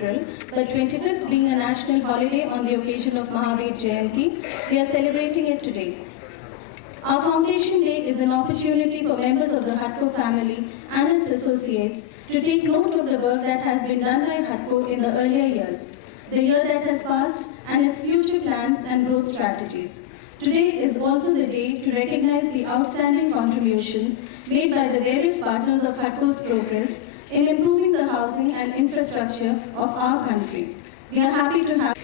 April, but 25th being a national holiday on the occasion of Mahavir Jayanti, we are celebrating it today. Our Foundation Day is an opportunity for members of the HUDCO family and its associates to take note of the work that has been done by HUDCO in the earlier years, the year that has passed, and its future plans and growth strategies. Today is also the day to recognize the outstanding contributions made by the various partners of HUDCO's progress in improving the housing and infrastructure of our country. We are happy to have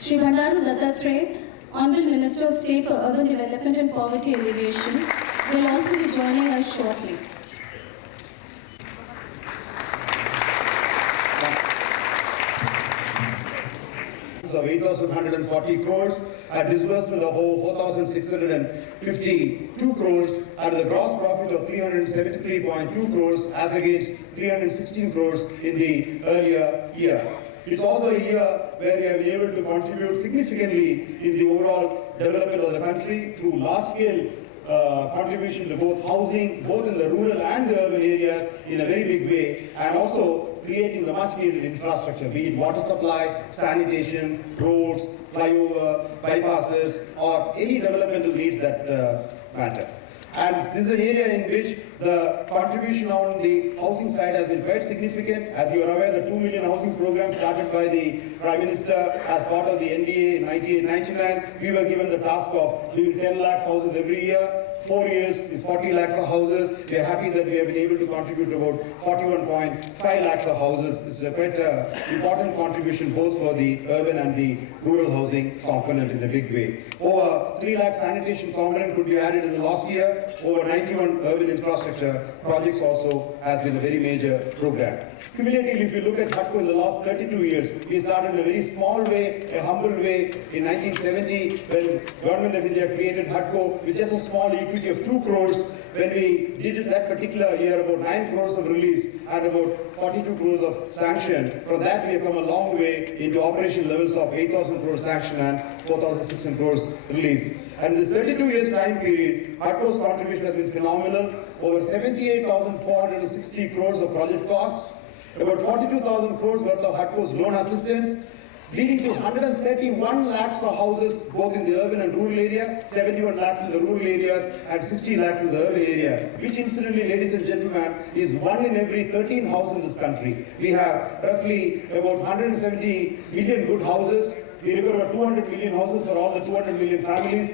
Shri Bhandaru Dattatray, Honorable Minister of State for Urban Development and Poverty Alleviation, will also be joining us shortly. Of 8,140 crores, a disbursement of over 4,652 crores, and a gross profit of 373.2 crores as against 316 crores in the earlier year. It's also a year where we have been able to contribute significantly in the overall development of the country through large-scale contribution to both housing, both in the rural and the urban areas in a very big way, and also creating the much needed infrastructure, be it water supply, sanitation, roads, flyover, bypasses, or any developmental needs that matter. And this is an area in which the contribution on the housing side has been quite significant. As you are aware, the 2 million housing program started by the Prime Minister as part of the NDA in 98-99. We were given the task of building 10 lakhs houses every year. 4 years is 40 lakhs of houses. We are happy that we have been able to contribute to about 41.5 lakhs of houses. This is a quite important contribution both for the urban and the rural housing component in a big way. Over 3 lakh sanitation component could be added in the last year. Over 91 urban infrastructure projects also has been a very major program. Cumulatively, if you look at HUDCO in the last 32 years, we started in a very small way, a humble way in 1970 when Government of India created HUDCO with just a small equity of 2 crores. When we did it that particular year, about 9 crores of release and about 42 crores of sanction. From that, we have come a long way into operation levels of 8,000 crores sanction and 4,600 crores release. And in this 32 years time period, HUDCO's contribution has been phenomenal. Over 78,460 crores of project cost, about 42,000 crores worth of HUDCO's loan assistance, leading to 131 lakhs of houses both in the urban and rural area, 71 lakhs in the rural areas and 60 lakhs in the urban area, which incidentally, ladies and gentlemen, is 1 in every 13 houses in this country. We have roughly about 170 million good houses. We require about 200 million houses for all the 200 million families,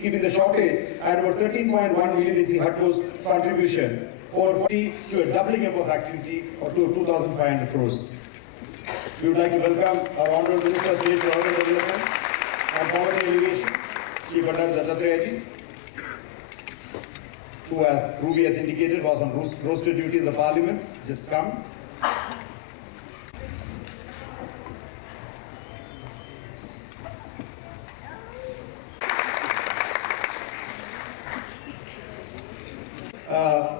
keeping the shortage, and about 13.1 million is the HUDCO's contribution, over 40 to a doubling up of activity of 2,500 crores. We would like to welcome our Honorable Minister of State for Urban Development and Poverty Alleviation, Shri Bhandaru Dattatray, who, as Ruby has indicated, was on roster duty in the Parliament, just come.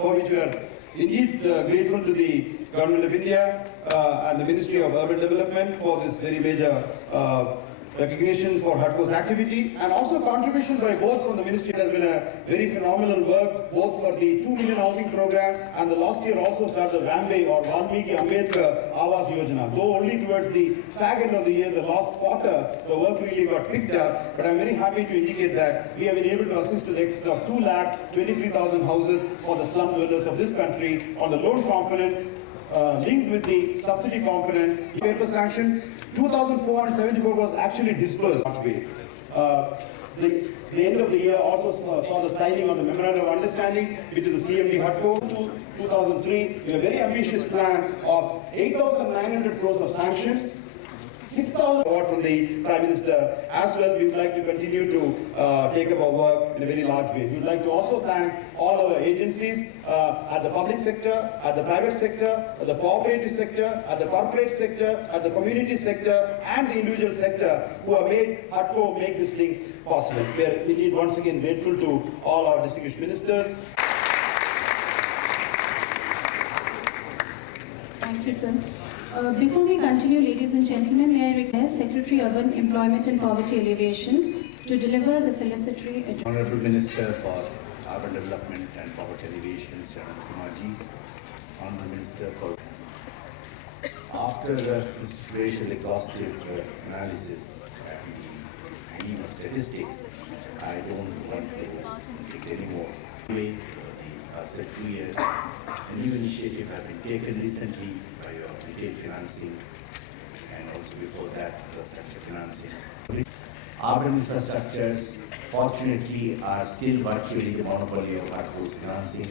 For which we are indeed grateful to the Government of India and the Ministry of Urban Development for this very major recognition for HUDCO's activity, and also contribution by both from the Ministry. It has been a very phenomenal work both for the 2 million housing program and the last year also started the Rambe or Valmiki Ambedkar Awas Yojana. Though only towards the fag end of the year, the last quarter, the work really got picked up, but I'm very happy to indicate that we have been able to assist to the extent of 2,23,000 houses for the slum dwellers of this country on the loan component, linked with the subsidy component. Paper sanction, 2,474 was actually disbursed. The end of the year also saw the signing of the Memorandum of Understanding between the CMD HUDCO to 2003, with a very ambitious plan of 8,900 crores of sanctions, 6,000 award from the Prime Minister. As well, we would like to continue to take up our work in a very large way. We would like to also thank all our agencies at the public sector, at the private sector, at the cooperative sector, at the corporate sector, at the community sector, and the individual sector who have made HUDCO make these things possible. We are indeed once again grateful to all our distinguished ministers. Thank you, sir. Before we continue, ladies and gentlemen, may I request Secretary Urban Employment and Poverty Alleviation to deliver the felicitory address. Honorable Minister for Urban Development and Poverty Alleviation, Sir Kumarji, Honorable Minister for... After Mr. Suresh's exhaustive analysis and the heap of statistics, I don't want to take any more. Anyway, for the past 2 years, a new initiative has been taken recently by your retail financing and also before that, infrastructure financing. Urban infrastructures, fortunately, are still virtually the monopoly of HUDCO's financing,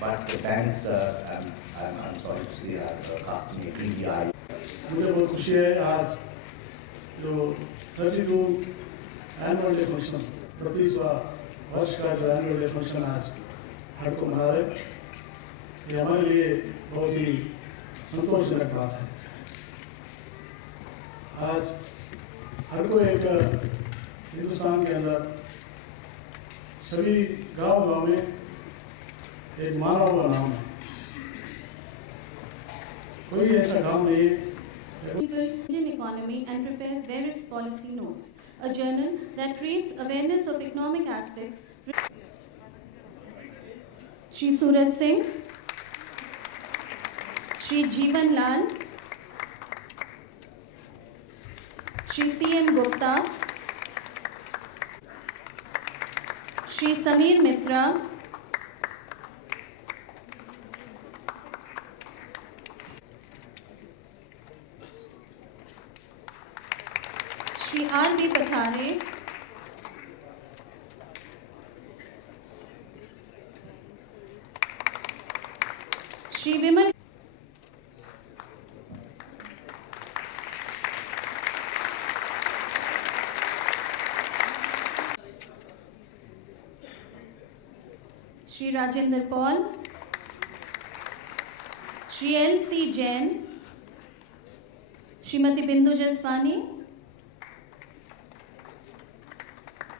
but the banks, I'm sorry to say, are casting a greedy eye. मुझे बहुत खुशी है आज जो 32 annual day function 32वां वर्ष का जो annual day function आज HUDCO मना रहे, ये हमारे लिए बहुत ही संतोषजनक बात है। आज HUDCO एक हिंदुस्तान के अंदर सभी गांव-गांव में एक मानव का नाम है। कोई ऐसा गांव नहीं है Indian economy and prepares various policy notes, a journal that creates awareness of economic aspects. Shri Suraj Singh, Shri Jeevan Lal, Shri C.M. Gupta, Shri Samir Mitra, Shri R.B. Pathare, Shri Vimal, Shri Rajendra Paul, Shri L.C. Jain, Srimati Bindu Jaswani,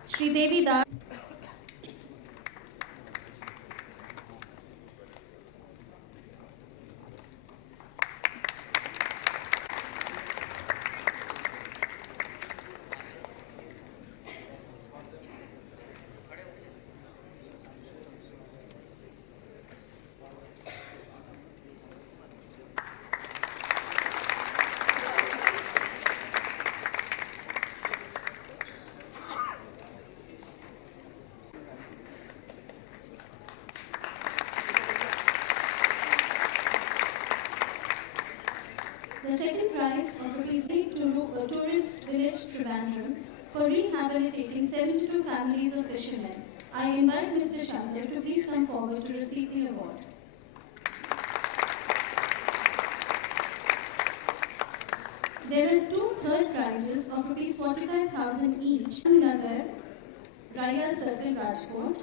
Shri Devi Das, the second prize of rupees 8 to Tourist Village Trivandrum for rehabilitating 72 families of fishermen. I invite Mr. Shankar to please come forward to receive the award. There are two third prizes of rupees 45,000 each. Nagar, Raya Circle, Rajkot,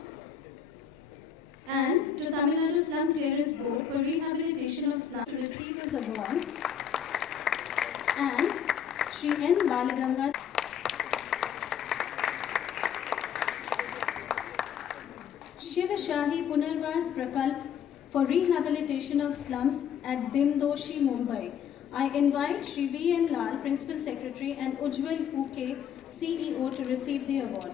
and to Tamil Nadu Slum Clearance Board for rehabilitation of slum to receive his award. And Shri N. Balaganga, Shiva Shahi Punarvas Prakalp for rehabilitation of slums at Dindoshi, Mumbai. I invite Shri V. M. Lal, Principal Secretary, and Ujjwal Uke, CEO, to receive the award.